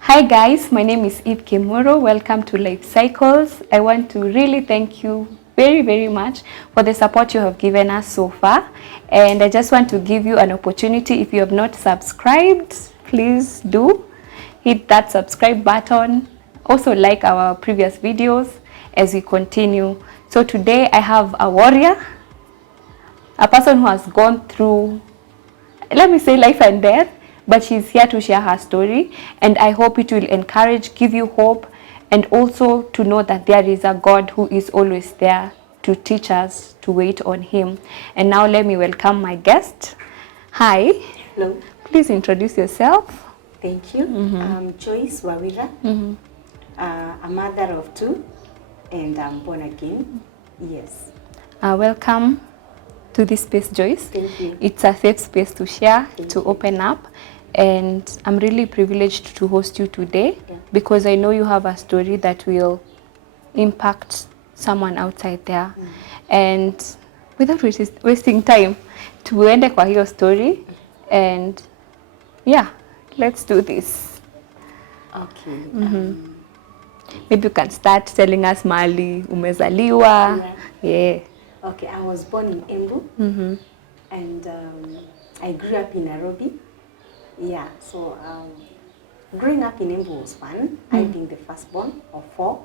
Hi guys, my name is EP.4. Welcome to Life Cycles. I want to really thank you very much for the support you have given us so far, and I just want to give you an opportunity. If you have not subscribed, please do hit that subscribe button. Also like our previous videos as we continue. So today I have a warrior, a person who has gone through, let me say, life and death, but she's here to share her story, and I hope it will encourage, give you hope, and also to know that there is a God who is always there to teach us to wait on him. And now let me welcome my guest. Hi. Hello. Please introduce yourself. Thank you. I'm Joyce Wawira, a mother of 2, and I'm born again. Yes. Welcome to this space, Joyce. Thank you. It's a safe space to share, Thank to you. open up, and I'm really privileged to host you today because I know you have a story that will impact someone outside there. And without wasting time, tuende kwa hiyo story, and yeah, let's do this. Okay. Maybe you can start telling us mahali umezaliwa. Yeah. Okay, I was born in Embu, and I grew up in Nairobi. Yeah, so growing up in Embu was fun. I being the firstborn of 4,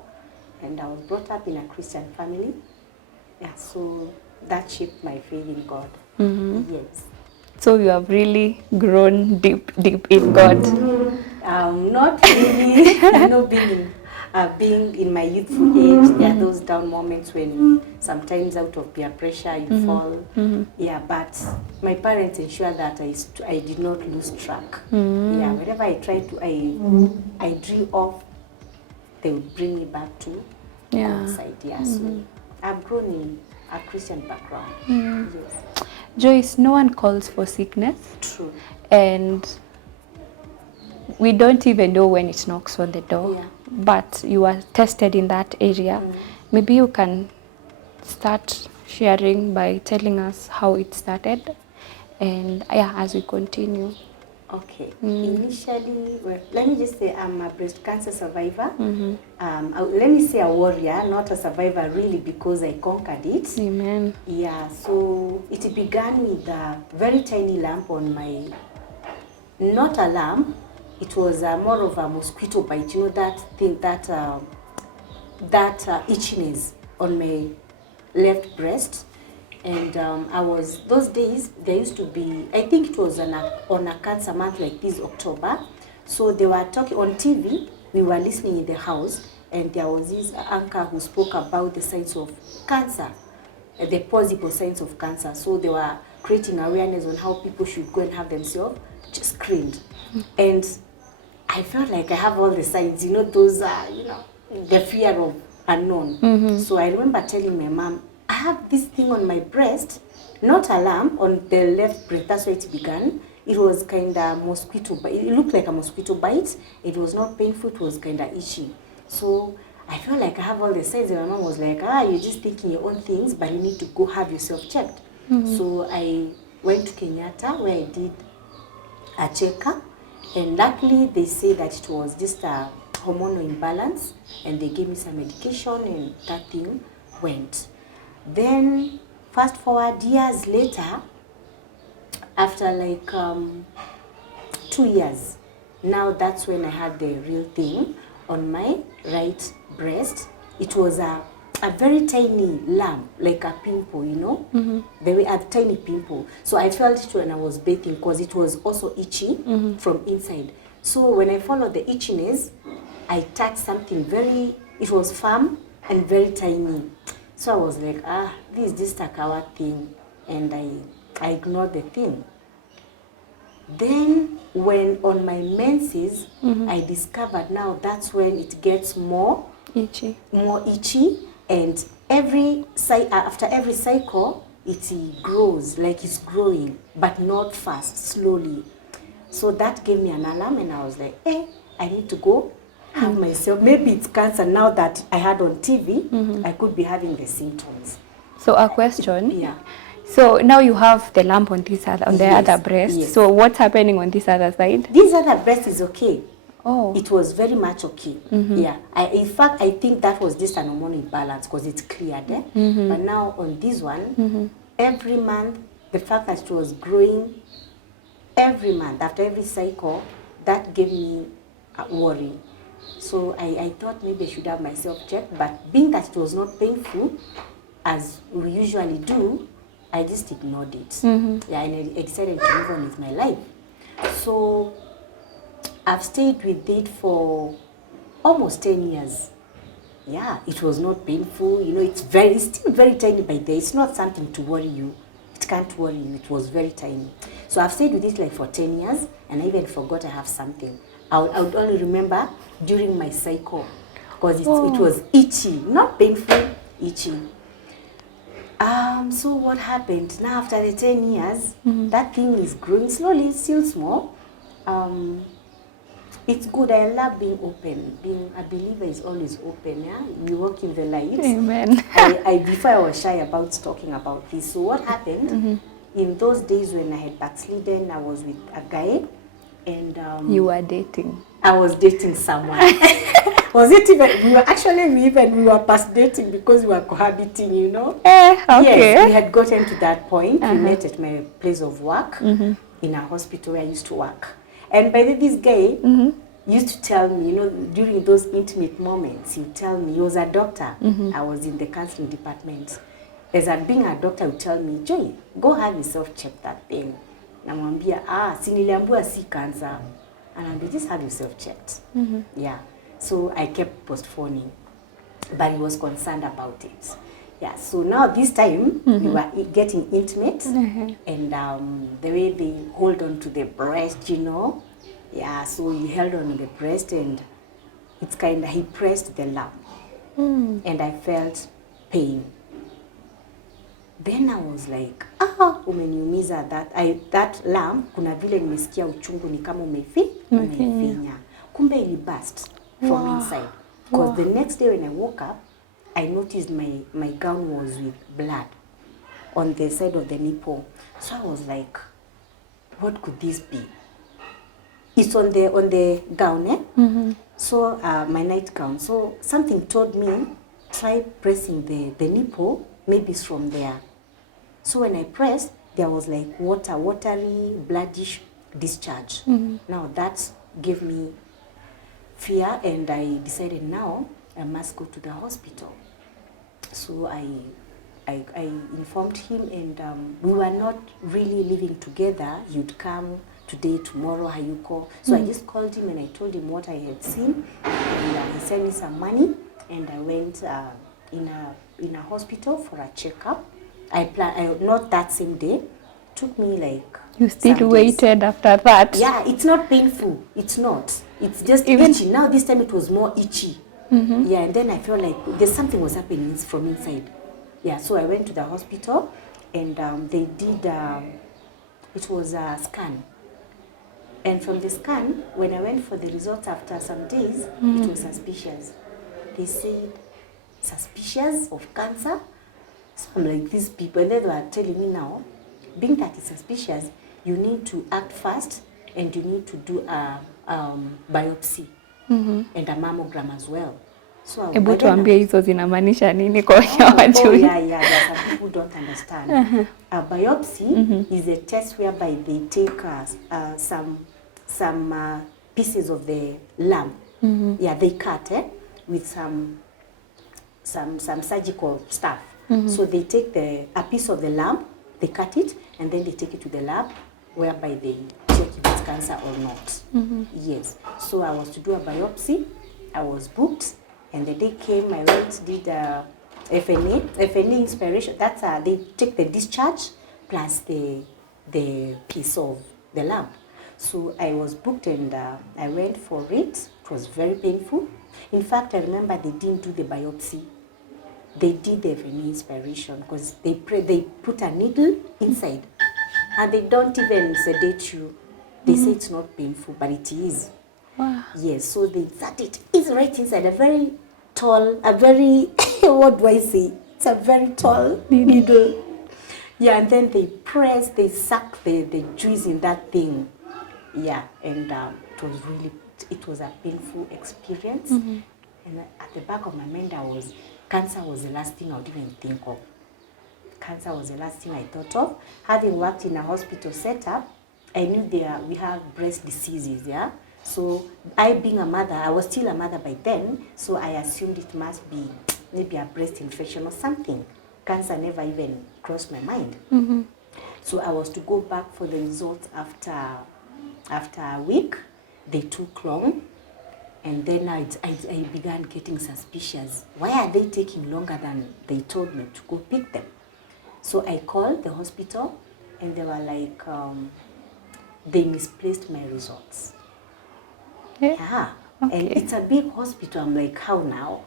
and I was brought up in a Christian family. Yeah, so that shaped my faith in God. Yes. So you have really grown deep in God. Not really, you know, being in my youthful age, there are those down moments when sometimes out of peer pressure you fall. Yeah, but my parents ensured that I did not lose track. Yeah, whenever I tried to, I drew off, they would bring me back to outside. Yeah, so I've grown in a Christian background. Yes. Joyce, no one calls for sickness. True. And we don't even know when it knocks on the door. Yeah. But you are tested in that area. Maybe you can start sharing by telling us how it started, and yeah, as we continue. Okay. Initially, well, let me just say I'm a breast cancer survivor. Let me say a warrior, not a survivor really, because I conquered it. Amen. Yeah, so it began with a very tiny lump on my, not a lump, it was more of a mosquito bite, you know, that thing, that itchiness on my left breast. And I was, those days, there used to be, I think it was on a cancer month like this, October. So they were talking on TV, we were listening in the house, and there was this anchor who spoke about the signs of cancer, the possible signs of cancer. So they were creating awareness on how people should go and have themselves just screened. And I felt like I have all the signs, you know, those are, you know, the fear of unknown. So I remember telling my mom, I have this thing on my breast, not a lump, on the left breast. That's where it began. It was kind of mosquito bite. It looked like a mosquito bite. It was not painful. It was kind of itchy. So I felt like I have all the signs. And my mom was like, you're just thinking your own things, but you need to go have yourself checked. So I went to Kenyatta, where I did a checkup. And luckily, they say that it was just a hormonal imbalance. And they gave me some medication, and that thing went. Then, fast forward years later, after like 2 years, now that's when I had the real thing on my right breast. It was a very tiny lump, like a pimple, you know, very a tiny pimple. So I felt it when I was bathing because it was also itchy from inside. So when I followed the itchiness, I touched something very, it was firm and very tiny. So I was like, this is just a coward thing, and I ignored the thing. Then when on my menses, I discovered now that's when it gets more itchy, and after every cycle, it grows, like it's growing, but not fast, slowly. So that gave me an alarm, and I was like, I need to go have myself, maybe it's cancer now that I had on TV, I could be having the symptoms. So a question. Yeah. So now you have the lump on this other, on the Yes, other breast. yes. So what's happening on this other side? This other breast is okay. Oh. It was very much okay. Yeah. In fact, I think that was just an hormone imbalance because it's cleared. But now on this one, every month, the fact that it was growing every month, after every cycle, that gave me a worry. So I thought maybe I should have myself checked. But being that it was not painful, as we usually do, I just ignored it. Yeah, and I decided to move on with my life. So I've stayed with it for almost 10 years. Yeah, it was not painful. You know, it's still very tiny by there. It's not something to worry you. It can't worry you. It was very tiny. So I've stayed with it like for 10 years, and I even forgot I have something. I would only remember during my cycle, because it was itchy, not painful, itchy. So what happened? Now after the 10 years, that thing is growing slowly. It's still small. It's good. I love being open. Being a believer is always open. Yeah, we walk in the light. Amen. Before I was shy about talking about this. So what happened? In those days when I had backslidden, I was with a guy, and You were dating. I was dating someone. Was it even? We were past dating because we were cohabiting. You know. Okay. Yes, we had gotten to that point. We met at my place of work in a hospital where I used to work. And by the way, this guy used to tell me, you know, during those intimate moments, he would tell me, he was a doctor. I was in the counseling department. Being a doctor, he would tell me, Joy, go have yourself check that thing. Namwambia, si niliambiwa si cancer. And I'll be, just have yourself checked. Yeah. So I kept postponing. But he was concerned about it. Yeah, so now this time, we were getting intimate, and the way they hold on to the breast, you know, yeah, so he held on the breast, and it's kind of, he pressed the lump, and I felt pain. Then I was like, umeniumiza that lump, kuna vile nimesikia uchungu ni kama umefinya. Kumbe ili burst from inside. Because the next day when I woke up, I noticed my gown was with blood on the side of the nipple. So I was like, what could this be? It's on the gown, So my nightgown. So something told me, try pressing the nipple, maybe it's from there. So when I pressed, there was like watery, bloodish discharge. Now that gave me fear, and I decided now I must go to the hospital. So I informed him, and we were not really living together. He'd come today, tomorrow, Hayuko. So I just called him and I told him what I had seen. And he sent me some money, and I went in a hospital for a checkup. Not that same day. Took me like. You still waited after that? Yeah, it's not painful. It's not. It's just itchy. Now this time it was more itchy. Yeah, and then I felt like there's something was happening from inside. Yeah, so I went to the hospital, and they did, it was a scan. And from the scan, when I went for the results after some days, it was suspicious. They said, suspicious of cancer? So I'm like, these people, and then they were telling me now, being that it's suspicious, you need to act fast, and you need to do a biopsy. And a mammogram as well. So Hebu tuambie hizo zinamaanisha nini kwa wajui? Yeah, some people don't understand. A biopsy is a test whereby they take some pieces of the lump. Yeah, they cut with some surgical stuff. So they take a piece of the lump, they cut it, and then they take it to the lab, whereby they check if it's cancer or not. Yes. So I was to do a biopsy. I was booked, and the day came. I went, did FNA inspiration. That's they take the discharge plus the piece of the lump. So I was booked, and I went for it. It was very painful. In fact, I remember they didn't do the biopsy. They did the FNA inspiration because they put a needle inside. And they don't even sedate you. They say it's not painful, but it is. Wow. Yes, so they insert it. It's right inside a very tall, a very, what do I say? It's a very tall needle. Yeah, and then they press, they suck the juice in that thing. Yeah, and it was a painful experience. And at the back of my mind, cancer was the last thing I would even think of. Cancer was the last thing I thought of. Having worked in a hospital setup, I knew we have breast diseases, yeah? So I being a mother, I was still a mother by then, so I assumed it must be maybe a breast infection or something. Cancer never even crossed my mind. So I was to go back for the results after a week. They took long, and then I began getting suspicious. Why are they taking longer than they told me to go pick them? So I called the hospital, and they were like, they misplaced my results. Yeah. Okay. And it's a big hospital. I'm like, how now?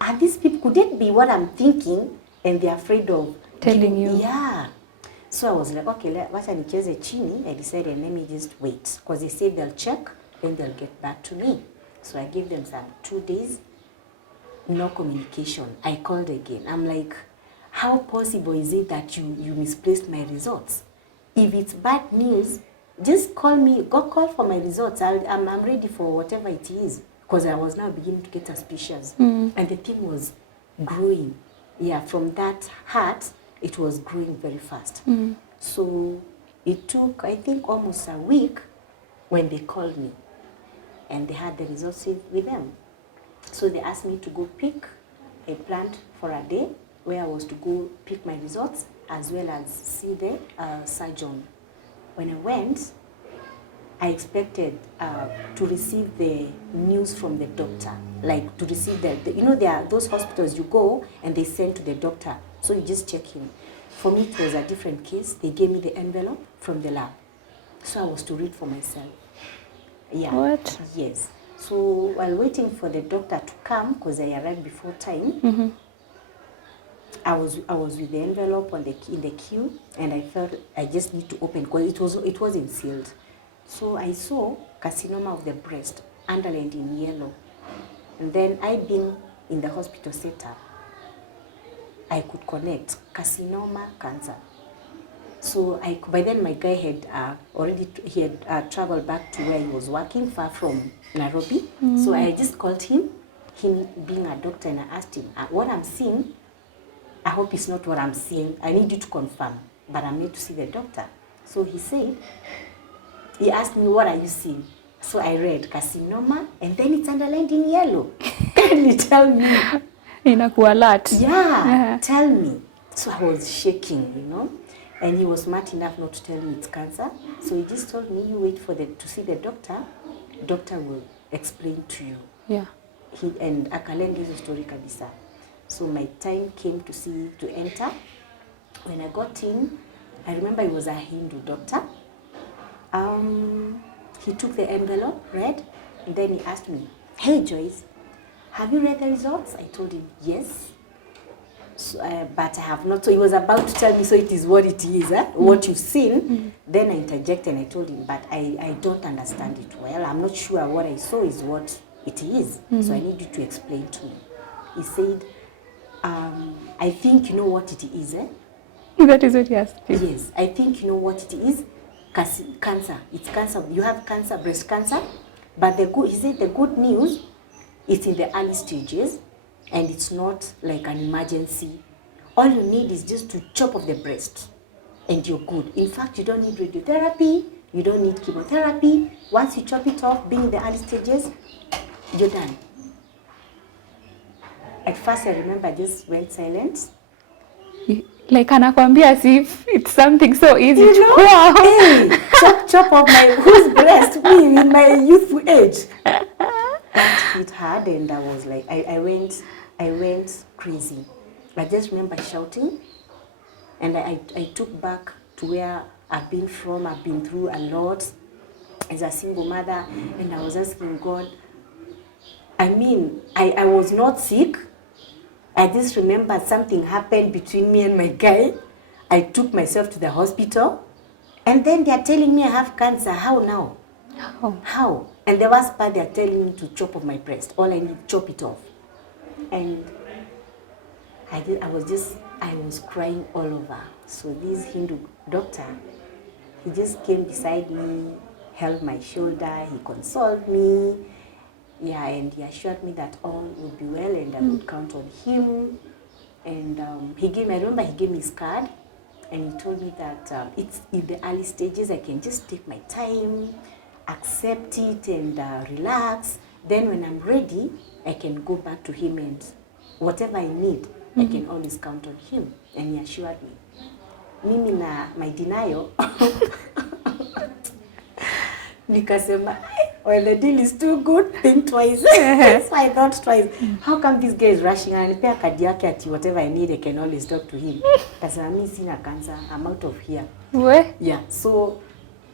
Are these people, could it be what I'm thinking and they're afraid of telling you? Yeah. So I was like, okay, wacha nicheze chini. I decided, let me just wait. Because they said they'll check, then they'll get back to me. So I gave them some 2 days, no communication. I called again. I'm like, how possible is it that you misplaced my results? If it's bad news, just call me, go call for my results. I'm ready for whatever it is. Because I was now beginning to get suspicious. And the thing was growing. Yeah, from that heart, it was growing very fast. So it took, I think, almost a week when they called me. And they had the results with them. So they asked me to go pick a plant for a day where I was to go pick my results as well as see the surgeon. When I went, I expected to receive the news from the doctor, like to receive you know, there are those hospitals you go and they send to the doctor, so you just check him. For me, it was a different case. They gave me the envelope from the lab, so I was to read for myself. Yeah. What? Yes. So while waiting for the doctor to come, because I arrived before time, I was with the envelope in the queue, and I felt I just need to open because it wasn't sealed. So I saw carcinoma of the breast, underlined in yellow. And then I being in the hospital setup, I could connect carcinoma, cancer. So by then my guy had traveled back to where he was working, far from Nairobi. So I just called him being a doctor, and I asked him, what I'm seeing, I hope it's not what I'm seeing. I need you to confirm, but I'm need to see the doctor. So he asked me, what are you seeing? So I read carcinoma, and then it's underlined in yellow. Can you tell me? Inakuwa alert. Yeah, tell me. So I was shaking, you know. And he was smart enough not to tell me it's cancer. So he just told me, you wait to see the doctor. Doctor will explain to you. Yeah. And akalenda hizo story kabisa. So my time came to enter. When I got in, I remember he was a Hindu doctor. He took the envelope, read, and then he asked me, hey Joyce, have you read the results? I told him, yes. So, but I have not. So he was about to tell me, so it is what it is, what you've seen. Then I interjected and I told him, but I don't understand it well. I'm not sure what I saw is what it is. So I need you to explain to me. He said, I think you know what it is, That is what he asked you. Yes, I think you know what it is. Cancer. It's cancer. You have cancer, breast cancer. But he said the good news, it's in the early stages, and it's not like an emergency. All you need is just to chop off the breast, and you're good. In fact, you don't need radiotherapy. You don't need chemotherapy. Once you chop it off, being in the early stages, you're done. At first, I remember I just went silent. Like anakwambia as if it's something so easy. You know? Wow. Hey, chop off whose breast? Me in my youthful age. That hit hard, and I was like, I went crazy. I just remember shouting, and I took back to where I've been from. I've been through a lot as a single mother, and I was asking God. I mean, I was not sick. I just remember something happened between me and my guy. I took myself to the hospital, and then they are telling me I have cancer. How now? Oh. How? And the worst part, they're telling me to chop off my breast. All I need, chop it off. And I was crying all over. So this Hindu doctor, he just came beside me, held my shoulder, he consoled me. Yeah, and he assured me that all would be well and I would count on him. And I remember he gave me his card and he told me that it's in the early stages, I can just take my time, accept it and relax. Then when I'm ready, I can go back to him and whatever I need, I can always count on him. And he assured me. Mimi na my denial, nikasema, well, the deal is too good, think twice. So I thought twice. How come this guy is rushing? Ananipea kadi yake ati whatever I need, I can always talk to him. Kasema mimi sina cancer, I'm out of here. Where? Yeah, so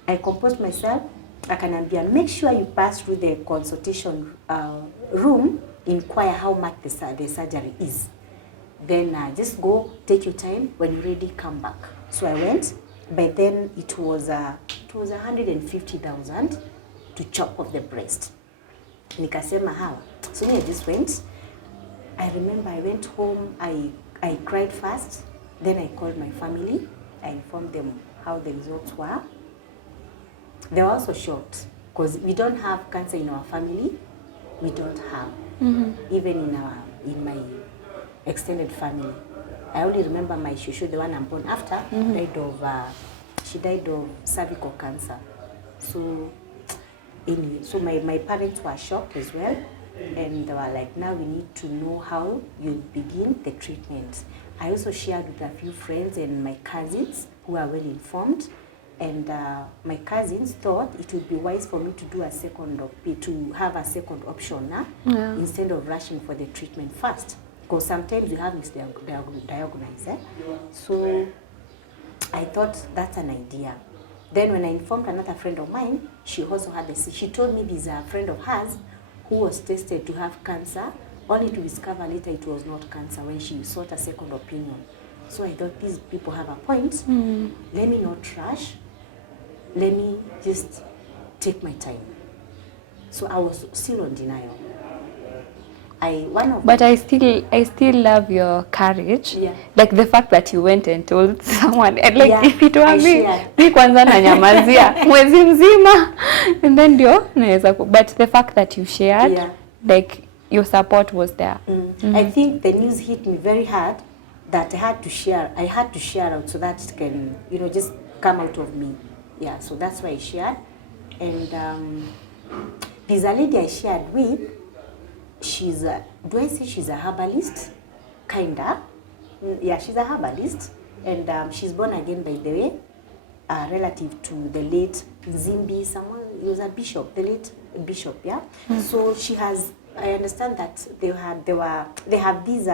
I composed myself. Akanambia, make sure you pass through the consultation room, inquire how much the surgery is. Then just go, take your time. When you're ready, come back. So I went. By then it was 150,000 to chop off the breast. Nikasema how? So I just went. I remember I went home. I cried first. Then I called my family. I informed them how the results were. They were also shocked because we don't have cancer in our family. We don't have. Even in my extended family. I only remember my shushu, the one I'm born after, she died of cervical cancer. So anyway, so my parents were shocked as well, and they were like, now we need to know how you begin the treatment. I also shared with a few friends and my cousins who are well informed, and my cousins thought it would be wise for me to do to have a second option instead of rushing for the treatment first. Because sometimes you have misdiagnosed. So I thought that's an idea. Then when I informed another friend of mine, she also had this. She told me there's a friend of hers who was tested to have cancer, only to discover later it was not cancer when she sought a second opinion. So I thought these people have a point. Let me not rush. Let me just take my time. So I was still on denial. But I still love your courage. Yeah. Like the fact that you went and told someone. And like if it were me, mi kwanza nanyamazia mwezi mzima. And then but the fact that you shared, like your support was there. I think the news hit me very hard that I had to share out so that it can, just come out of me. Yeah, so that's why I shared. And there's a lady I shared with. Do I say she's a herbalist? Kinda. Yeah, she's a herbalist. And she's born again, by the way, relative to the late Zimbi, someone, he was a bishop, the late bishop, yeah? So she has, I understand that they have these,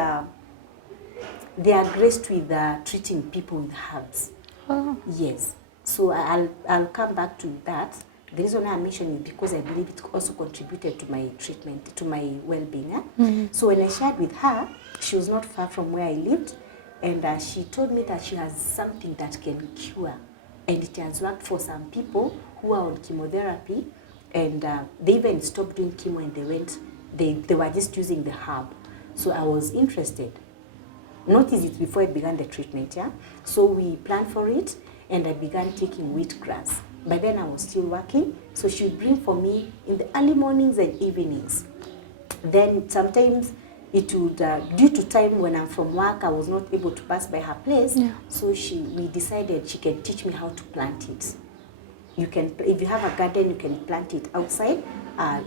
they are graced with treating people with herbs. Oh. Yes. So I'll come back to that. The reason I mention it because I believe it also contributed to my treatment, to my well-being. So when I shared with her, she was not far from where I lived, and she told me that she has something that can cure, and it has worked for some people who are on chemotherapy, and they even stopped doing chemo and they were just using the herb. So I was interested. Notice it before I began the treatment, yeah? So we planned for it, and I began taking wheatgrass. By then I was still working, so she would bring for me in the early mornings and evenings. Then sometimes it would, due to time when I'm from work, I was not able to pass by her place. Yeah. So we decided she can teach me how to plant it. You can, if you have a garden, you can plant it outside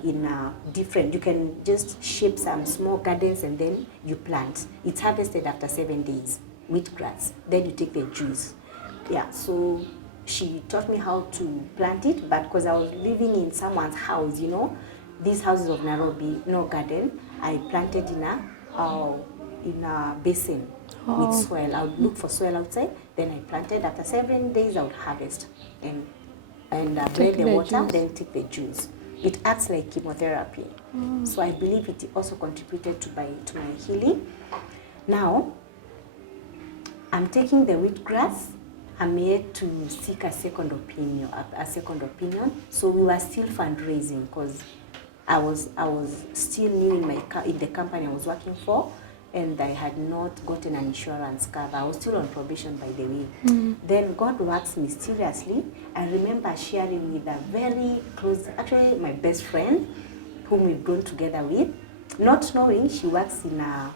in different. You can just shape some small gardens and then you plant. It's harvested after 7 days, wheatgrass. Then you take the juice. Yeah. So she taught me how to plant it, but because I was living in someone's house, these houses of Nairobi, no garden, I planted in a basin with soil. I would look for soil outside, then I planted. After 7 days, I would harvest and blend the water, then take the juice. It acts like chemotherapy. So I believe it also contributed to my healing. Now, I'm taking the wheatgrass. I'm yet to seek a second opinion. So we were still fundraising because I was still new in the company I was working for, and I had not gotten an insurance cover. I was still on probation, by the way. Then God works mysteriously. I remember sharing with a very close, actually my best friend, whom we've grown together with, not knowing she works in a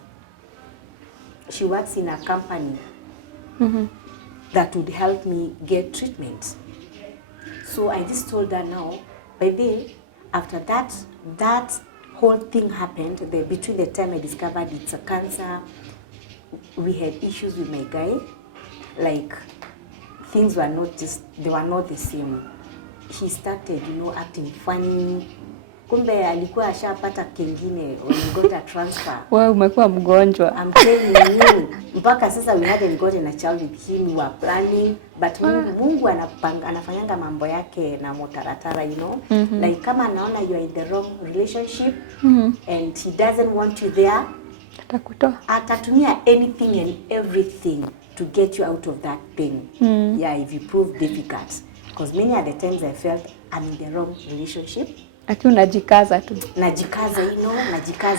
company that would help me get treatment. So I just told her now. By then, after that whole thing happened, between the time I discovered it's a cancer, we had issues with my guy. Like, things were not the same. He started, acting funny. Kumbe alikuwa ashapata kingine when he got a transfer. Wewe umekuwa mgonjwa. I'm telling you, mpaka sasa we hadn't gotten a child with him, we were planning, but Mungu anafanyanga mambo yake na motaratara, Like kama anaona you are in the wrong relationship and he doesn't want you there, atatumia anything and everything to get you out of that thing. Yeah, if you prove difficult. Because many of the times I felt I'm in the wrong relationship. Ati unajikaza tu. Najikaza.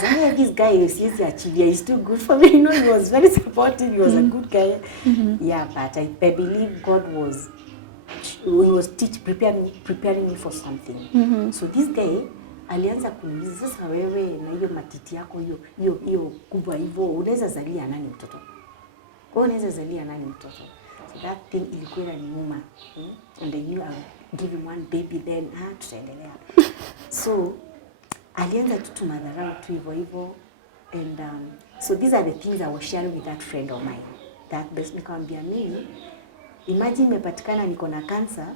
Hey, this guy is actually is too good for me. He was very supportive. He was a good guy. Yeah, but I believe God was preparing me for something. So this guy alianza kuniuliza, sasa wewe na hiyo matiti yako hiyo kubwa hivyo unaweza zalia nani mtoto? So that thing ilikuwa inaniuma. And I knew I'll give him one baby then tutaendelea. So alianza tu madharau tu hivyo and so these are the things I was sharing with that friend of mine. That best nikamwambia mimi, imagine nimepatikana niko na cancer,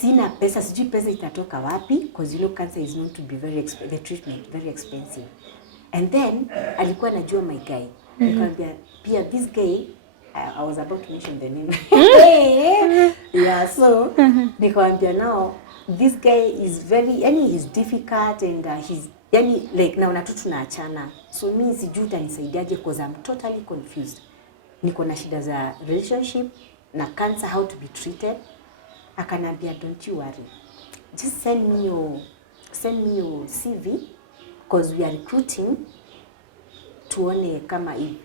sina pesa, sijui pesa itatoka wapi, because cancer is known to be the treatment very expensive. And then alikuwa anajua my guy. Nikamwambia pia this guy, I was about to mention the name. Yeah, so nikamwambia now this guy is he's difficult and he's like na unatu tunaachana. So mimi sijui utanisaidiaje because I'm totally confused. Niko na shida za relationship na cancer, how to be treated. Akanambia don't you worry. Just send me your CV because we are recruiting, tuone kama if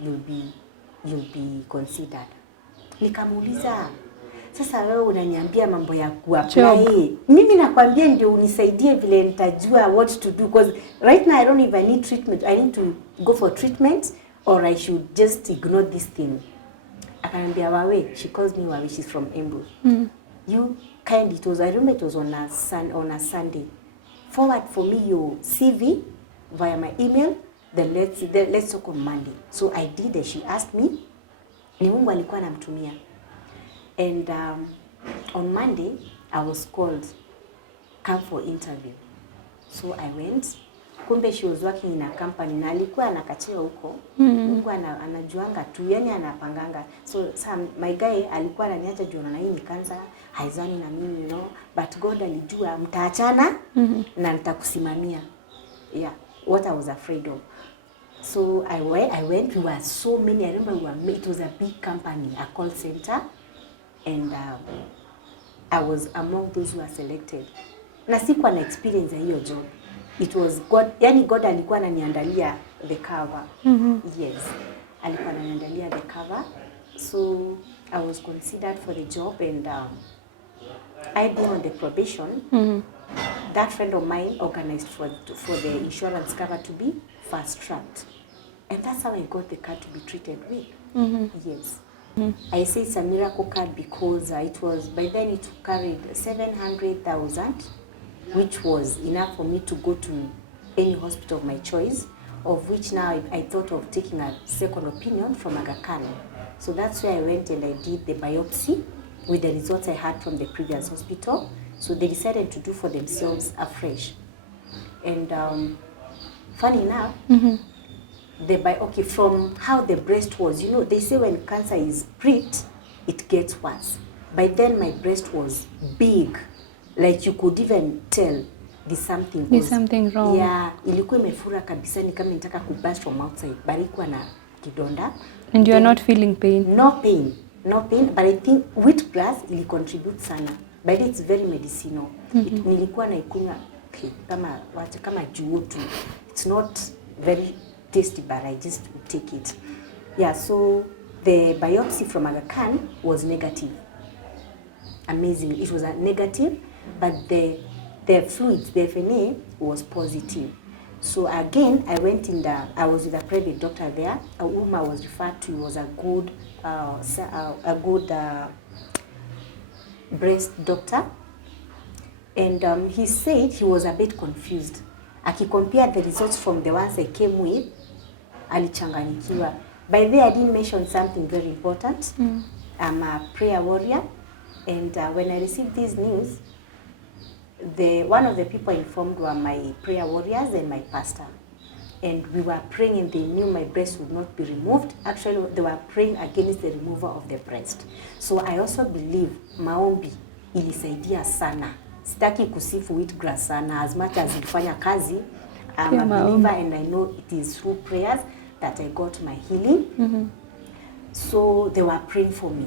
you'll be considered. Nikamuuliza, sasa wewe unaniambia mambo ya kuapply. Mimi nakwambia ndio unisaidie vile nitajua what to do, because right now I don't even need treatment. I need to go for treatment or I should just ignore this thing. Akanambia Wawe, she calls me Wawe, she's from Embu. I remember it was on a Sunday. Forward for me your CV via my email, then let's talk on Monday. So I did it. She asked me, ni Mungu alikuwa anamtumia. And on Monday, I was called, come for interview. So I went. Kumbe she was working in a company na alikuwa anakachia huko. Mungu anajuanga tu, yani anapanganga. So my guy alikuwa ananiacha juu na hii kanza haizani na mimi, but God alijua mtaachana na nitakusimamia. Yeah, what I was afraid of. So I went, we were so many. I remember it was a big company, a call center, and I was among those who were selected. Na sikuwa na experience ya hiyo job. It was God, yani God alikuwa ananiandalia the cover. Yes, alikuwa ananiandalia the cover. So I was considered for the job, and I being on the probation, that friend of mine organized for the insurance cover to be fast-tracked. And that's how I got the card to be treated with. Yes. I say it's a miracle card because it was, by then it carried 700,000, which was enough for me to go to any hospital of my choice, of which now I thought of taking a second opinion from Aga Khan. So that's where I went and I did the biopsy with the results I had from the previous hospital. So they decided to do for themselves afresh. And funny enough, from how the breast was, they say when cancer is pricked, it gets worse. By then my breast was big, like you could even tell there's something wrong. Yeah, ilikuwa imefura kabisa, ni kama nitaka kubust from outside, barikuwa na kidonda. And you are not feeling pain? No pain. no pain, but I think wheatgrass ili contribute sana. By the way, it's very medicinal. Nilikuwa naikunywa kama juu tu. It's not very tasty, but I just would take it. Yeah, so the biopsy from Aga Khan was negative. Amazing. It was a negative, but the fluids, the FNA, was positive. So again, I was with a private doctor there. A woman I was referred to was a good breast doctor. And he said he was a bit confused. Akicompare the results from the ones I came with, alichanganyikiwa. By the way, I didn't mention something very important. I'm a prayer warrior. And when I received this news, one of the people informed were my prayer warriors and my pastor. And we were praying and they knew my breast would not be removed. Actually, they were praying against the removal of the breast. So I also believe maombi ilisaidia sana. Sitaki kusifu wheatgrass sana as much as ilifanya kazi. I'm a believer and I know it is through prayers that I got my healing. So they were praying for me.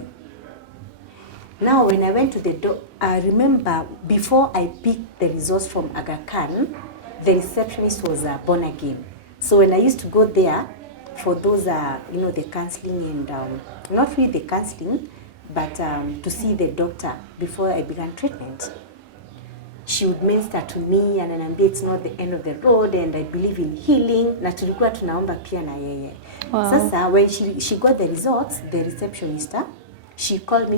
Now, when I went to the doctor, I remember before I picked the results from Aga Khan, the receptionist was born again. So when I used to go there for those, the counseling and not really the counseling, but to see the doctor before I began treatment, she would minister to me and ananiambia it's not the end of the road and I believe in healing. Na tulikuwa tunaomba pia na yeye. Wow. Sasa when she got the results, the receptionist, she called me,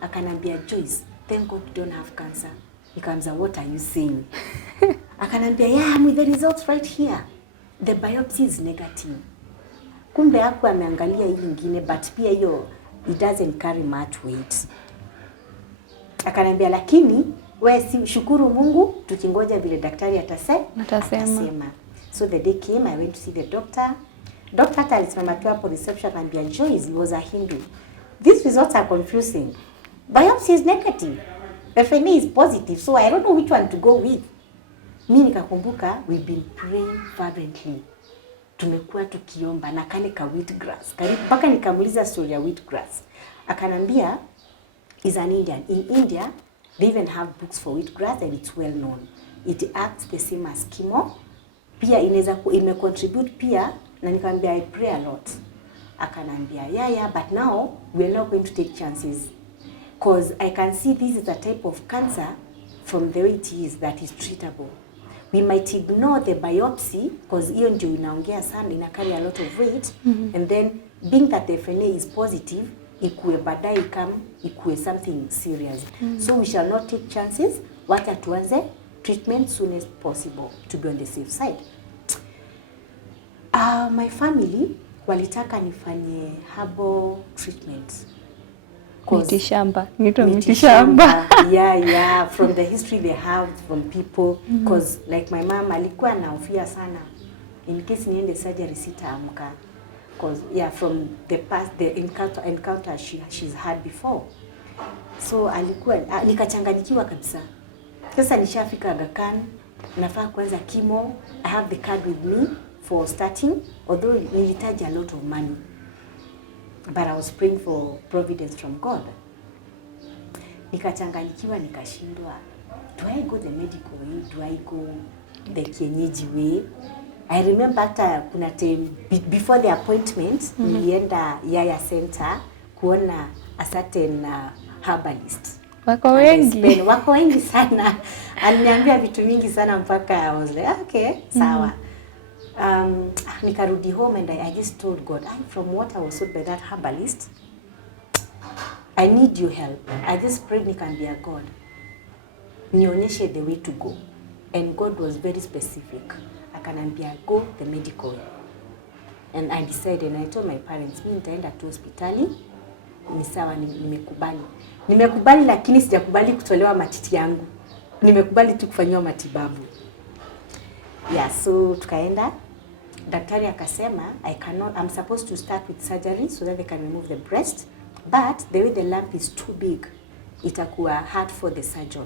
akanambia, Joyce, thank God you don't have cancer. Nikamwambia, what are you saying? Akanambia, yeah, I'm with the results right here. The biopsy is negative. Kumbe hakuwa ameangalia hili ingine, but pia hiyo it doesn't carry much weight. Akanambia, lakini wewe shukuru Mungu, tukingoja vile daktari atasema. So the day came, I went to see the doctor. Doctor hata alisimama tu hapo reception anambia, Joyce, he was a Hindu. These results are confusing. Biopsy is negative. FNA is positive. So I don't know which one to go with. Mimi nikakumbuka, we've been praying fervently. Tumekuwa tukiomba na kale ka wheatgrass. Mpaka nikamuuliza story ya wheatgrass. Akanambia, is an Indian. In India, they even have books for wheatgrass and it's well known. It acts the same as chemo. Pia inaweza contribute pia, na nikamwambia I pray a lot. Akanambia, yeah, but now we're not going to take chances. Because I can see this is a type of cancer from the way it is that is treatable. We might ignore the biopsy because hiyo ndio inaongea sana, ina carry a lot of weight. And then being that the FNA is positive, ikuwe baadaye ikuwe something serious. So we shall not take chances. Wacha tuanze treatment soon as possible to be on the safe side. My family walitaka nifanye herbal treatment. Mitishamba. Yeah, from the history they have from people. Because like my mom alikuwa anaofia sana in case niende surgery sitaamka. Because from the past, the encounter she's had before. So alikuwa nikachanganyikiwa kabisa. Sasa nishafika Aga Khan, nafaa kwanza chemo. I have the card with me for starting, although nilihitaji a lot of money. But I was praying for providence from God. Nikachanganyikiwa, nikashindwa. Do I go the medical way? Do I go the kienyeji way? I remember after kuna time before the appointment, nilienda Yaya Center kuona a certain herbalist. Wako wengi sana. Aliniambia vitu mingi sana mpaka I was like, okay, sawa. Nikarudi home and I just told God, from what I was told by that herbalist, I need your help. I just prayed nikamwambia God, nionyeshe the way to go. And God was very specific. Akanambia, go the medical way. And I decided, and I told my parents, mimi nitaenda tu hospitali, ni sawa, nimekubali. Nimekubali lakini sijakubali kutolewa matiti yangu. Nimekubali tu kufanywa matibabu. Yeah, so tukaenda. Daktari akasema, I'm supposed to start with surgery so that they can remove the breast. But the way the lump is too big, itakuwa hard for the surgeon.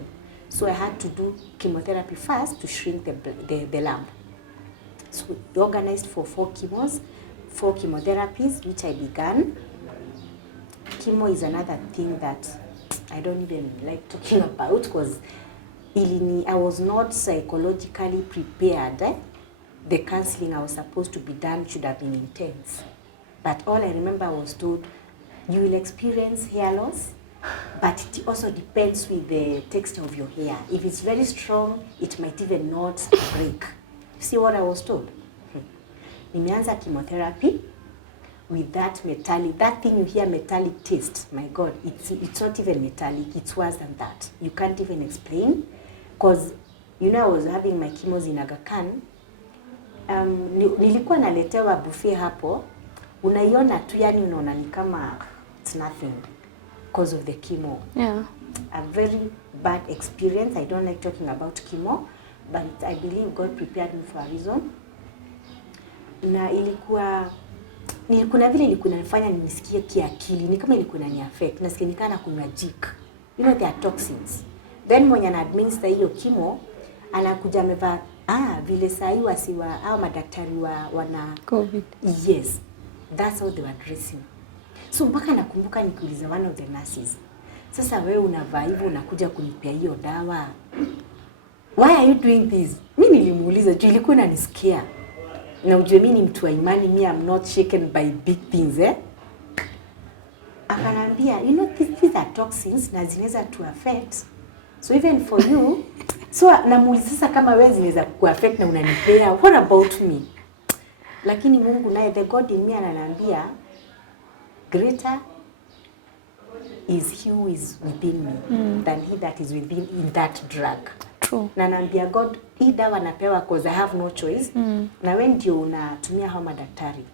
So I had to do chemotherapy first to shrink the lump. So we organized for 4 chemotherapies, which I began. chemo is another thing that I don't even like talking about, because I was not psychologically prepared. The counseling I was supposed to be done should have been intense. But all I remember I was told, you will experience hair loss, but it also depends with the texture of your hair. If it's very strong, it might even not break. See what I was told? Nimeanza chemotherapy with that metallic, that thing you hear metallic taste, my God, it's not even metallic, it's worse than that. You can't even explain, because you know I was having my chemos in Aga Khan. Nilikuwa naletewa buffet hapo, unaiona tu, yani unaona ni kama it's nothing because of the chemo. Yeah. A very bad experience. I don't like talking about chemo, but I believe God prepared me for a reason. Na kuna vile ilikuwa inafanya nisikie kiakili, ni kama ilikuwa inani affect. Nasikia nikana kunywa jik. You know, there are toxins. Then mwenye ana-administer hiyo chemo, anakuja amevaa, vile sahi wasiwa, au madaktari wana COVID. Yes, that's how they were dressing. So mpaka nakumbuka nikiuliza one of the nurses, sasa wewe unavaa hivyo unakuja kunipea hiyo dawa, why are you doing this? Mimi nilimuuliza juu ilikuwa inanisikia. Na ujue mimi ni mtu wa imani, me I'm not shaken by big things, Akanambia, you know, these are toxins na zinaweza to affect. So even for you, so namuuliza sasa kama wewe zinaweza kuaffect na unanipea, what about me? Lakini Mungu naye, the God in me, ananiambia, greater is he who is within me than he that is within in that drug. True. Na naambia God, hii dawa napewa because I have no choice. Na wewe ndio unatumia hao madaktari.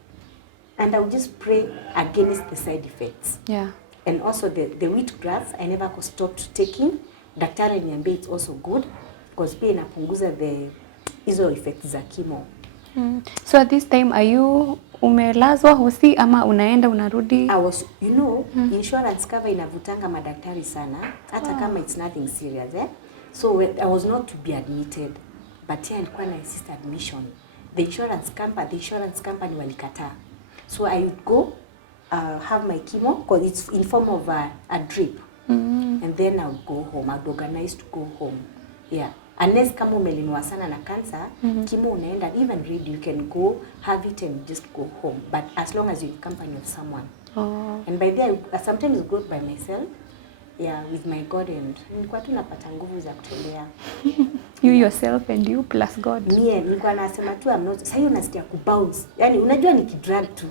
And I will just pray against the side effects. Yeah. And also the wheatgrass, I never stopped taking. Daktari niambia it's also good because pia inapunguza hizo effects za chemo. So at this time, are you umelazwa hosi ama unaenda unarudi? I was, you know, insurance cover inavutanga madaktari sana, hata kama it's nothing serious, So I was not to be admitted, but here alikuwa na insist admission. The insurance company walikataa. So I would go have my chemo, because it's in form of a drip. And then I would go home. I would organize to go home. Yeah. Unless kama umelinua sana na cancer, chemo unaenda, even read, you can go have it and just go home. But as long as you're in company of someone. And by there, I sometimes go by myself. Yeah, with my God, and nilikuwa tu napata nguvu za kutembea. You yourself and you plus God. Nilikuwa nasema tu I'm not, sasa hiyo nasikia kubounce. Yani unajua nikidrag tu.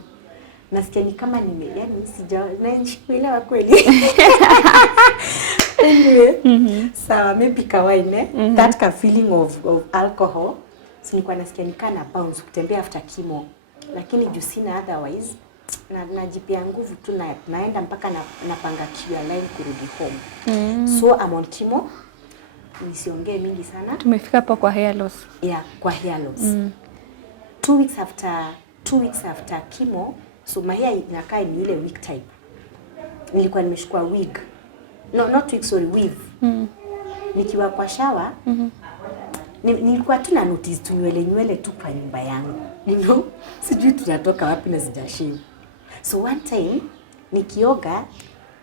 Nasikia ni kama naelewa kweli. Anyway, so maybe kawaine, that ka feeling of alcohol. So nilikuwa nasikia nikana bounce kutembea after chemo. Lakini juu sina otherwise, najipea nguvu tu naenda mpaka napanga queue line kurudi home. So I'm on chemo. Nisiongee mingi sana. Tumefika hapo kwa hair loss. Yeah, kwa hair loss. 2 weeks after chemo, so my hair inakaa ni ile wig type. Nilikuwa nimeshukua wig. No, not wig, sorry, weave. Nikiwa kwa shower, nilikuwa tu na notice tu nywele tu kwa nyumba yangu. You know, sijui tunatoka wapi na sijashave. So one time nikioga,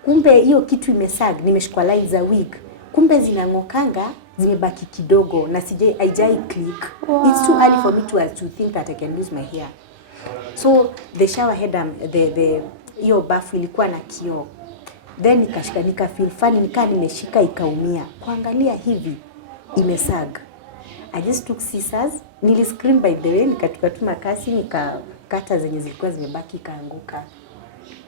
kumbe hiyo kitu imesag, nimeshukua lines za wig. Kumbe zinangokanga, zimebaki kidogo na haijai click. Wow. It's too early for me to think that I can lose my hair. So the shower head, hiyo bafu ilikuwa na kioo. Then nika feel funny, nimeshika ikaumia. Kuangalia hivi imesag. I just took scissors, niliscream by the way, nikachukua tu makasi, nikakata zenye zilikuwa zimebaki ikaanguka.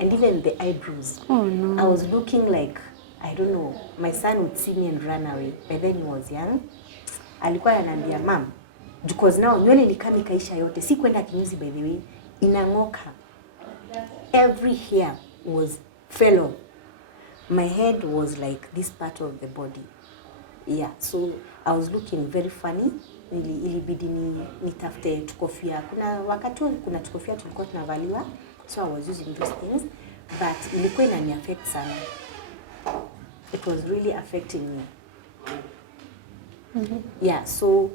And even the eyebrows. Oh no. I was looking like, I don't know, my son would see me and run away. By then he was young. Alikuwa ananiambia, "Mom, because now nywele nikami kaisha yote, si kwenda kinyozi by the way, inangoka." Every hair fell off. My head was like this part of the body. Yeah, so I was looking very funny. Ilibidi nitafute tukofia. Kuna wakati kuna tukofia tulikuwa tunavaliwa, so I was using those things, but ilikuwa inani affect sana. It was really affecting me. Yeah, so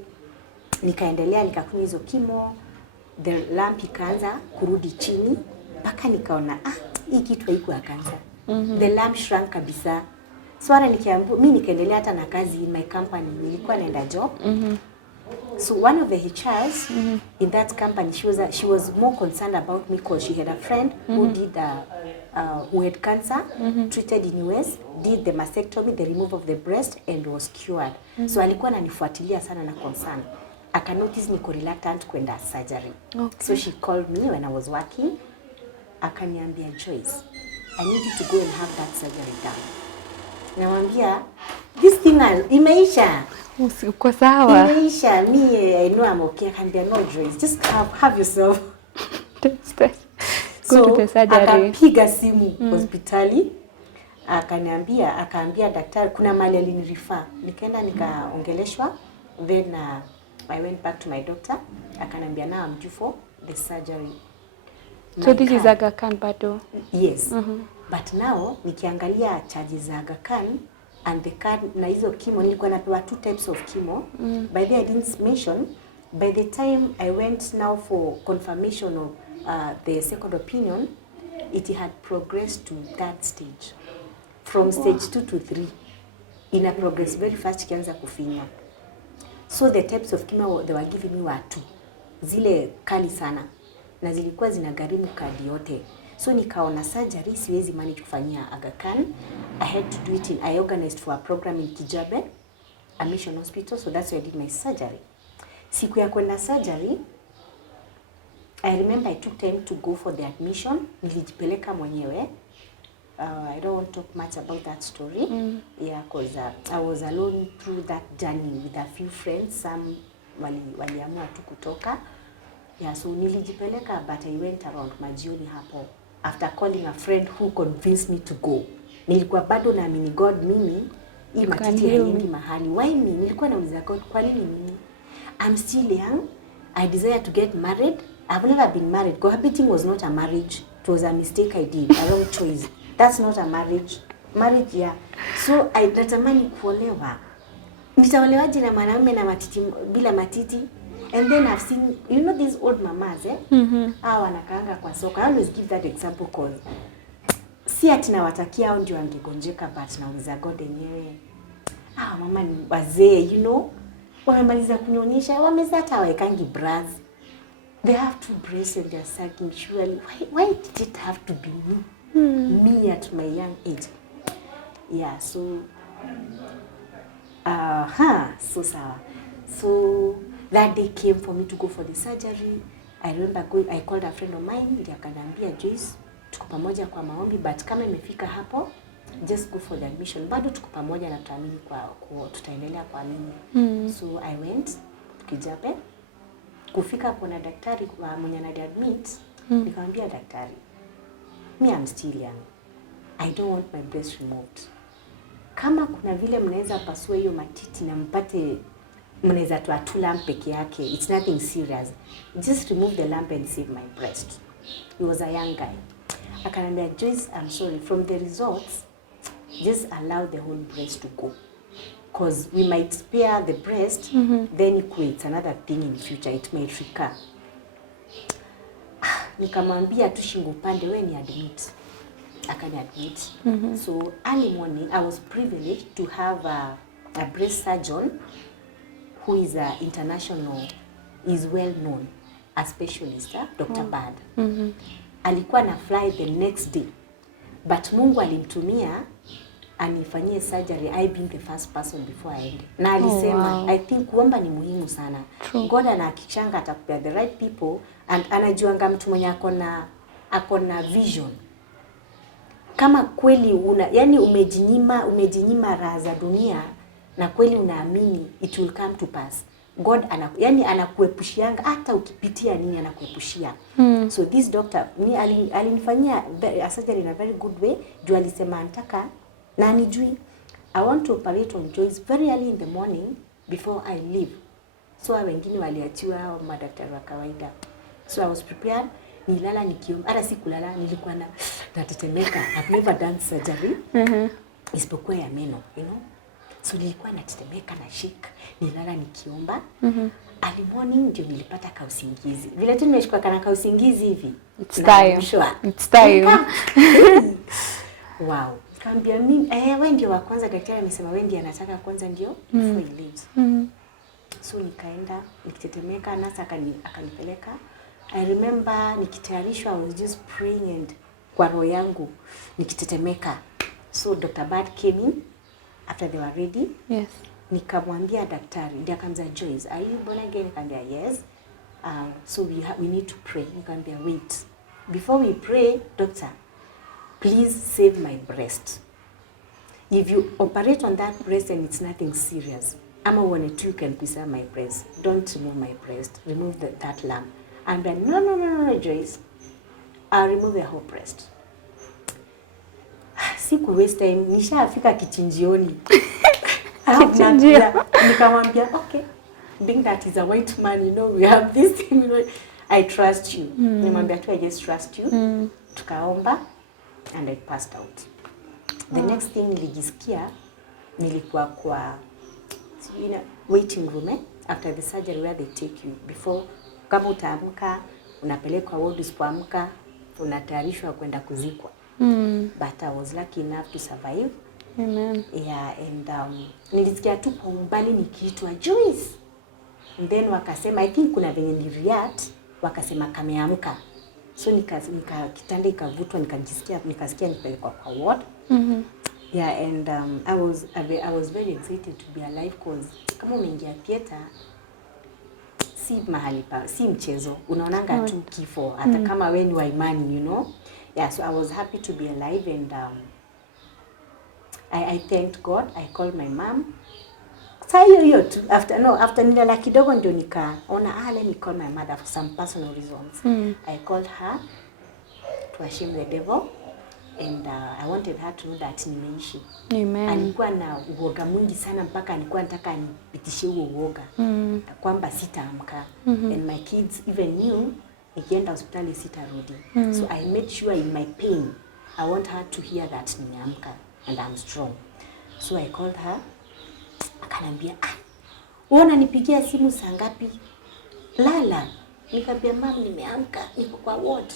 nikaendelea nikakunywa hizo chemo, the lamp ikaanza kurudi chini, mpaka nikaona hii kitu haikuwa cancer. The lump shrunk kabisa. So hata mimi nikaendelea hata na kazi in my company, nilikuwa naenda job. So one of the HRs in that company, she was more concerned about me because she had a friend who did who had cancer, treated in US, did the mastectomy, the removal of the breast, and was cured. So alikuwa ananifuatilia sana na concern. Aka notice niko reluctant kwenda surgery. Okay. So she called me when I was working. Akaniambia, Joyce, I need you to go and have that surgery done. Namwambia, this thing imeisha. Uko sawa. Imeisha. Me, I know I'm okay. Akaniambia, no, Joyce, just have yourself. Go to the surgery. Akapiga simu hospitali. Akaambia daktari kuna mali alinirifa. Nikaenda nikaongeleshwa. Then I went back to my doctor. Akaniambia, now I'm due for the surgery. So this is Aga Khan bado? Yes. But now nikiangalia charges za Aga Khan and the card na hizo chemo, nilikuwa napewa 2 types of chemo. By the I didn't mention, by the time I went now for confirmation of the second opinion, it had progressed to that stage. From stage 2 to 3. Ina progress very fast kianza kufinya. So the types of chemo they were giving me were 2. Zile kali sana. Na zilikuwa zinagharimu kadi yote. So nikaona surgery siwezi manage kufanyia Aga Khan. I had to do it I organized for a program in Kijabe, a mission hospital, so that's where I did my surgery. Siku ya kwenda surgery, I remember I took time to go for the admission. Nilijipeleka mwenyewe. I don't want to talk much about that story. Yeah, because I was alone through that journey with a few friends. Some waliamua tu kutoka. Yeah, so nilijipeleka, but I went around majioni hapo. After calling a friend who convinced me to go. Nilikuwa bado naamini God mimi, hii matiti haiendi mahali. Why me? Nilikuwa nauliza God, kwa nini mimi? I'm still young. I desire to get married. I've never been married. Cohabiting was not a marriage. It was a mistake I did, a wrong choice. That's not a marriage. Marriage, yeah. So I natamani kuolewa. Nitaolewaje na mwanaume na matiti bila matiti? And then I've seen, you know these old mamas, hawa wanakaanga kwa soka. I always give that example because si ati nawatakia hao ndio wangegonjeka, but nauliza God yenyewe. Mama ni wazee, you know. Wamemaliza kunyonyesha, wamezaa hata hawaekangi bras. They have 2 breasts and they're sucking. Surely, why did it have to be me? Me at my young age. Yeah, so so sawa. So that day came for me to go for the surgery. I remember I called a friend of mine, ndiye akaniambia, Joyce, tuko pamoja kwa maombi, but kama imefika hapo, just go for the admission. Bado tuko pamoja na tuamini kwa tutaendelea kuamini. So I went Kijabe. Kufika kuna daktari mwenye ananiadmit, nikamwambia daktari, me I'm still young. I don't want my breast removed. Kama kuna vile mnaweza pasua hiyo matiti na mpate mnaweza toa 2 lump peke yake, it's nothing serious. Just remove the lump and save my breast. He was a young guy. Akaniambia, Joyce, I'm sorry, from the results, just allow the whole breast to go. Because we might spare the breast, then it creates another thing in future, it may recur. Nikamwambia tu shingo pande, we ni admit. Akani admit. So early morning, I was privileged to have a breast surgeon who is international, is well known, a specialist, Dr. Bad. Alikuwa na fly the next day, but Mungu alimtumia anifanyie surgery, I being the first person before I end. Na alisema, I think kuomba ni muhimu sana. God anahakikishanga atakupea the right people, and anajuanga mtu mwenye akona vision. Kama kweli yani umejinyima raha za dunia, na kweli unaamini it will come to pass. God anakuepushianga hata ukipitia nini, anakuepushia. So this doctor alinifanyia a surgery in a very good way. Juu alisema anataka na anijui, I want to operate on Joyce very early in the morning before I leave. So wengine waliachiwa madaktari wa kawaida. So I was prepared. Nilala nikiomba, hata sikulala, nilikuwa natetemeka. I've never done surgery. Isipokuwa ya meno, you know. So nilikuwa natetemeka na shake, nilala nikiomba. Early morning ndio nilipata kausingizi. Vile tu nimeshika kana kausingizi hivi. It's time. It's time. Wow. Kaambia mimi wewe ndio wa kwanza, daktari amesema wewe ndiye anataka kwanza ndio before he leaves. So nikaenda nikitetemeka, nasa akanipeleka. I remember nikitayarishwa, I was just praying and kwa roho yangu nikitetemeka. So Dr. Bad came in after they were ready. Yes. Nikamwambia daktari, ndio akamza, Joyce, are you born again? Nikamwambia yes. So we need to pray. Nikamwambia wait. Before we pray, doctor, please save my breast. If you operate on that breast and it's nothing serious, ama uone tu you can preserve my breast, don't remove my breast, remove that lump. And then, no, Joyce, I'll remove the whole breast. Siku waste time, nishafika kichinjioni. Nikamwambia, okay, being that is a white man, you know, we have this thing, you know, I trust you. Nimwambia tu, I just trust you. Tukaomba, and I passed out. The next thing nilijisikia, nilikuwa kwa waiting room, after the surgery where they take you. Before, kama utaamka, unapelekwa ward, usipoamka, unatayarishwa kwenda kuzikwa. But I was lucky enough to survive. Amen. Yeah, and nilisikia tu kwa umbali nikiitwa Joyce. And then wakasema, I think kuna venye ni react, wakasema kameamka. So kitanda ikavutwa, nikasikia nipelekwa kwa ward. Yeah, and I was very excited to be alive because kama umeingia theater, si mchezo, unaonanga tu kifo hata kama wewe ni wa imani, you know. Yeah, so I was happy to be alive, and I thanked God. I called my mom. Saa hiyo tu after nilala kidogo ndio nikaona let me call my mother for some personal reasons. I called her to shame the devil, and I wanted her to know that nimeishi. Amen. Alikuwa na uoga mwingi sana mpaka alikuwa anataka nipitishe huo uoga kwamba sitaamka. And my kids even knew nikienda hospitali sitarudi. So I made sure in my pain I want her to hear that nimeamka and I'm strong. So I called her. Akanambia, uona nipigia simu saa ngapi? Lala. Nikamwambia, mama, nimeamka, niko kwa ward.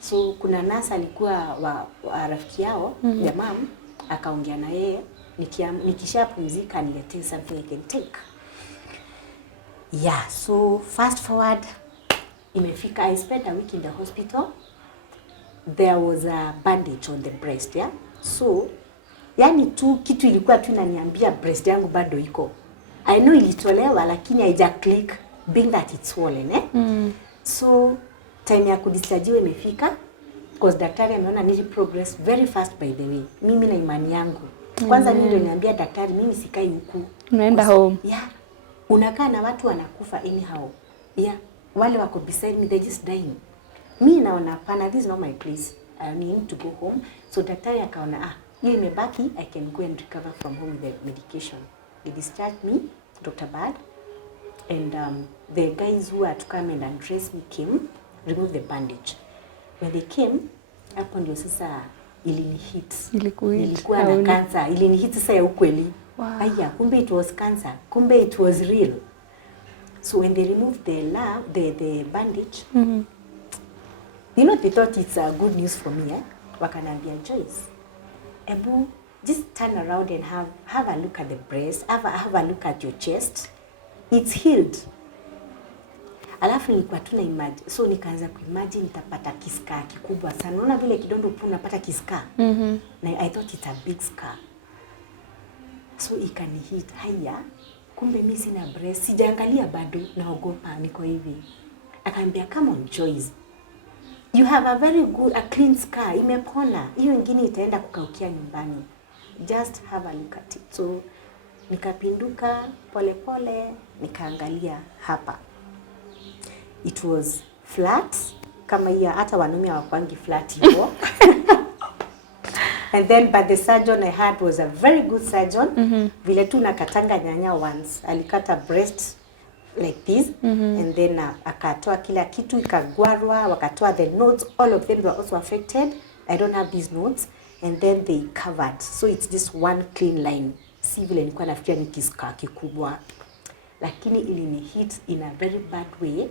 So kuna nasa alikuwa wa rafiki yao, ya mom, akaongea na yeye, nikishapumzika niletee something I can take. Yeah, so fast forward, imefika, I spent a week in the hospital. There was a bandage on the breast, yeah? So, yani tu kitu ilikuwa tu inaniambia breast yangu bado iko. I know ilitolewa lakini haija click, being that it's swollen, So time ya kudischarge imefika because daktari ameona nili progress very fast, by the way. Mimi na imani yangu. Kwanza mimi ndio niambia daktari, mimi sikai huku. Unaenda home. Yeah. Unakaa na watu wanakufa anyhow. Yeah. Wale wako beside me, they just dying. Mimi naona pana, this is not my place. I need to go home. So daktari akaona hiyo imebaki, I can go and recover from home with the medication. They discharged me, Dr. Bad, and the guys who had to come and undress me came, remove the bandage. When they came, hapo ndio sasa ilinihit. Ilikuwa na cancer. Ilinihit sasa ya ukweli. Wow. Aya, kumbe it was cancer. Kumbe it was real. So when they removed the bandage, you know, they thought it's good news for me, Wakanambia, Joyce, Ebu, just turn around and have a look at the breast, have a look at your chest. It's healed. Alafu nilikuwa tu na imagine, so nikaanza kuimagine nitapata kiskaa kikubwa sana. Unaona vile kidondo upo unapata kiskaa? Na I thought it's a big scar. So ikanihit, haya, kumbe mimi sina breast, sijaangalia bado, naogopa, niko hivi. Akaniambia, come on Joyce, you have a very good, a clean scar, imepona. Hiyo ingine itaenda kukaukia nyumbani. Just have a look at it. So nikapinduka pole, nikaangalia hapa. It was flat, kama hiya hata wanaume hawakwangi flat hivyo. And then but the surgeon I had was a very good surgeon. Vile tu nakatanga nyanya once. Alikata breast like this, and then akatoa kila kitu, ikagwarwa, wakatoa the nodes, all of them were also affected. I don't have these nodes, and then they covered, so it's this one clean line. Si vile nilikuwa nafikiria ni kiskaa kikubwa, lakini ilinihit in a very bad way,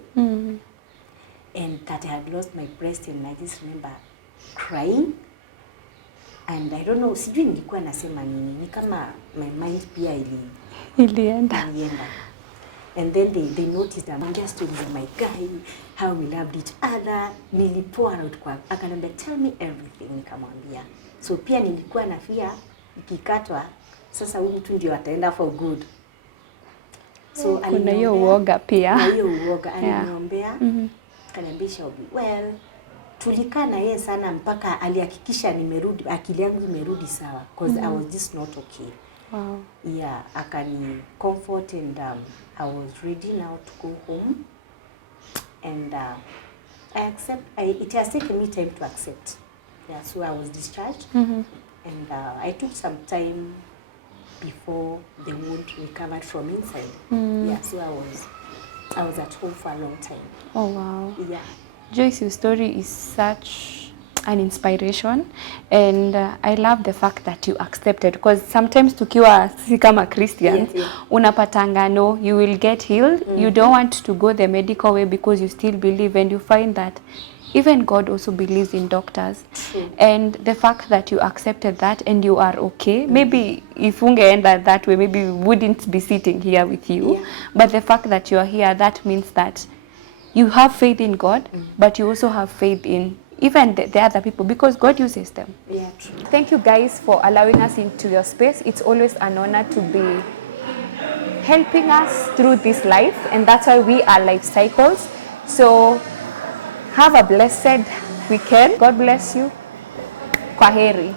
and that I had lost my breast, and I just remember crying. and I don't know, sijui nilikuwa nasema nini, ni kama my mind pia ilienda. And then they noticed I'm just stories my guy, how we loved each other. Nilipoa out kwa akanambia tell me everything, nikamwambia. So pia nilikuwa na fear ikikatwa sasa huyu mtu ndio ataenda for good. So kuna hiyo uoga pia. Na hiyo uoga aliniombea. Akaniambia she'll be well. Tulikaa na yeye sana mpaka alihakikisha nimerudi, akili yangu imerudi sawa, because I was just not okay. Wow. Yeah, akani comfort and I was ready now to go home, and it has taken me time to accept. Yeah, so I was discharged, and I took some time before the wound recovered from inside. Yeah, so I was at home for a long time. Oh wow. Yeah. Joyce, your story is such an inspiration, and I love the fact that you accepted, because sometimes tukiwa sisi kama Christians, unapatanga no, you will get healed. You don't want to go the medical way because you still believe, and you find that even God also believes in doctors. True. And the fact that you accepted that and you are okay, maybe if ungeenda that way, maybe we wouldn't be sitting here with you. Yeah. But the fact that you are here, that means that you have faith in God, but you also have faith in even the other people, because God uses them. Yeah, true. Thank you guys for allowing us into your space. It's always an honor to be helping us through this life, and that's why we are Life Cycles. So have a blessed weekend. God bless you. Kwaheri.